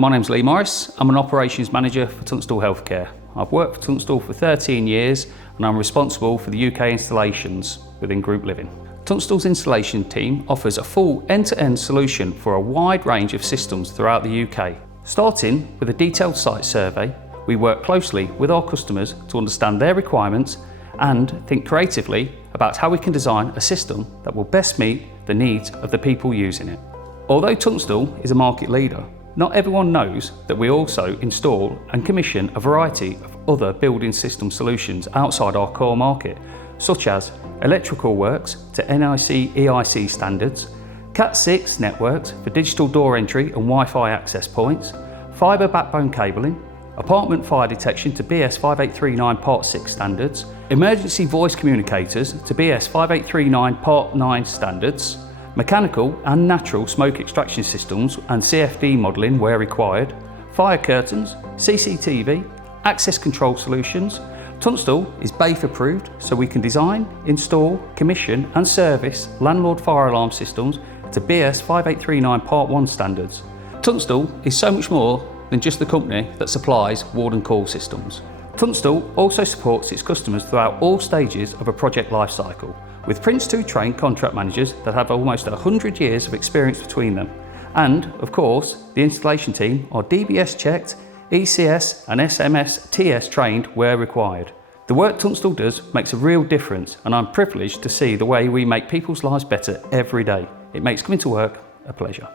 My name's Lee Morris. I'm an operations manager for Tunstall Healthcare. I've worked for Tunstall for 13 years and I'm responsible for the UK installations within group living. Tunstall's installation team offers a full end-to-end solution for a wide range of systems throughout the UK. Starting with a detailed site survey, we work closely with our customers to understand their requirements and think creatively about how we can design a system that will best meet the needs of the people using it. Although Tunstall is a market leader, not everyone knows that we also install and commission a variety of other building system solutions outside our core market, such as electrical works to NIC EIC standards, Cat6 networks for digital door entry and Wi-Fi access points, fibre backbone cabling, apartment fire detection to BS 5839 Part 6 standards, emergency voice communicators to BS 5839 Part 9 standards, mechanical and natural smoke extraction systems and CFD modelling where required, fire curtains, CCTV, access control solutions. Tunstall is BAFE approved, so we can design, install, commission and service landlord fire alarm systems to BS 5839 Part 1 standards. Tunstall is so much more than just the company that supplies ward and call systems. Tunstall also supports its customers throughout all stages of a project lifecycle, with Prince 2 trained contract managers that have almost 100 years of experience between them. And, of course, the installation team are DBS checked, ECS and SMSTS trained where required. The work Tunstall does makes a real difference, and I'm privileged to see the way we make people's lives better every day. It makes coming to work a pleasure.